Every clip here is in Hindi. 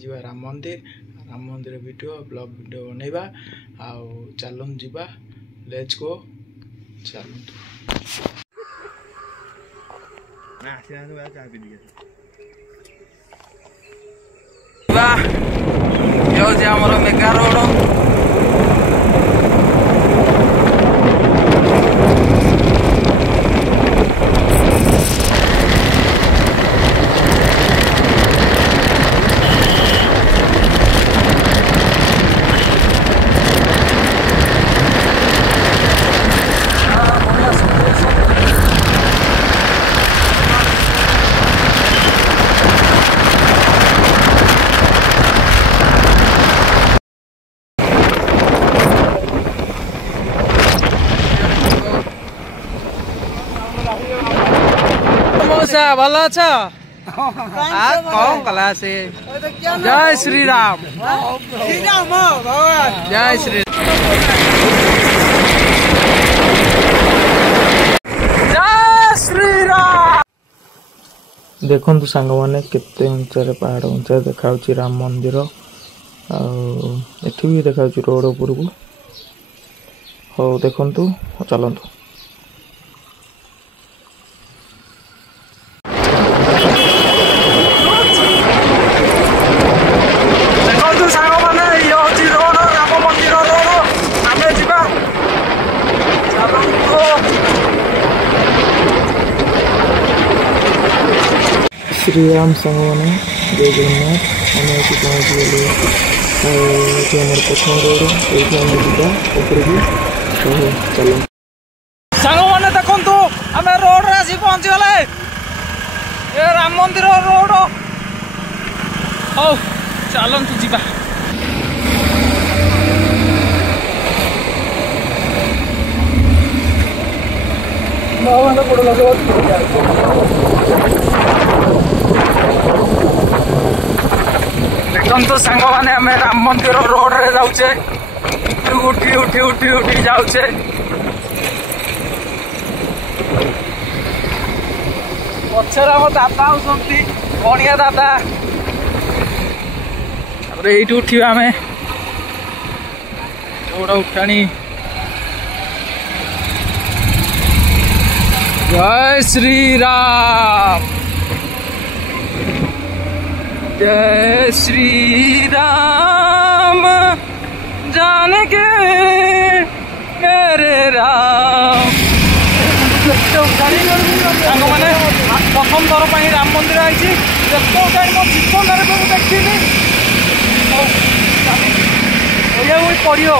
ଯିବା ରାମ ମନ୍ଦିର ଭିଡ଼ିଓ ବ୍ଲଗ ଭିଡ଼ିଓ ବନେଇବା ଆଉ ଚାଲନ୍ତୁ ଯିବା ଲେଟ୍ସ ଗୋ ଚାଲନ୍ତୁ ଆମର ମେଗା ରୋଡ भल अछ कौन कला से जय श्री राम जय श्री राम देखु सांग मैंने केते ऊंचा पहाड़ ऊंचा देखा राम मंदिर एठी भी देखा रोड उपर को हो देखु चलतु श्री राम संग मैंने जय जगन्नाथ आम पहुँच गले प्रथम रोड ये ऊपर भी चल सांग मैंने देखु आम रोड आसी पहुँच गले राम मंदिर रोड हौ चलतु जीवा देखो सांग मैंने आम राम मंदिर रोड रे जाऊे उठी उठी उठी उठी जाऊे पचर आम दादा बढ़िया दादा ये उठा आम रोड उठाणी जय श्री राम जय श्री राम जानके मेरे राम सांग मैंने प्रथम थर पर राम मंदिर आई मो जीवन देखी पड़ो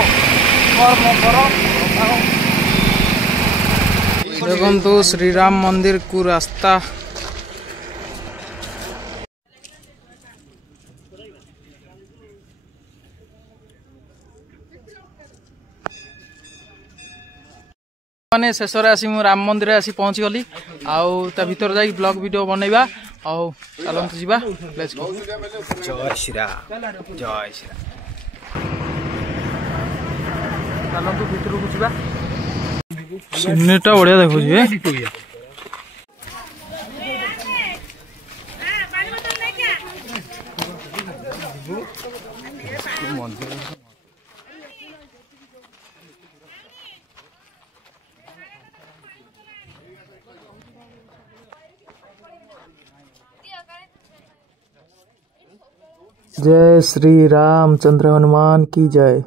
देखु श्री राम मंदिर को रास्ता मैंने शेष आसी राम मंदिर आसी पहुँची गली आउ ता भीतर जाई ब्लॉग वीडियो बनैबा आउ चलंतु जीवा लेट्स गो जय श्री राम चलंतु भीतर को जीवा सिनेटा बढ़िया देखो जी जय श्री रामचंद्र हनुमान की जय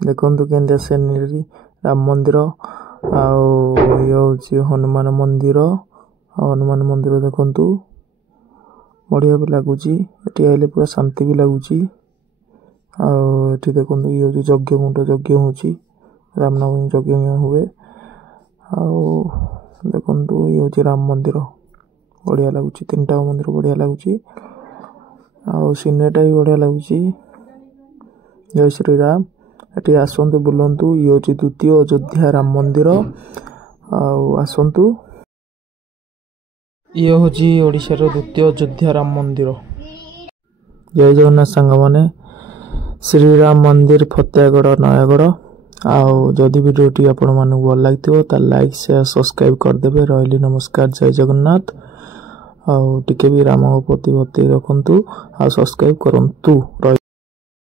देखु के सीनरी राम मंदिर हनुमान मंदिर देखु बढ़िया भी लगुच आइले पूरा शांति भी लगुच देखु ये यज्ञ कुंड यज्ञ हो रामनवमी यज्ञ हुए देखु ये राम मंदिर बढ़िया लगुच तीनटा मंदिर बढ़िया लगुच सीनेटा भी बढ़िया लगुच जय श्री राम ये आसतु बुलंतु ये हूँ द्वितीय अयोध्या राम मंदिर आसतु ये हूँ ओडिशार द्वितीय अयोध्या राम मंदिर जय जगन्नाथ सांग मैंने श्री राम मंदिर फतेहगढ़ नयागढ़ आदि भिडियोटी आपण मानक भल लगे लाइक शेयर सब्सक्राइब करदे रही नमस्कार जय जगन्नाथ आउ टिके भी राम प्रति भक्ति रखंतु आ सब्सक्राइब करंतु।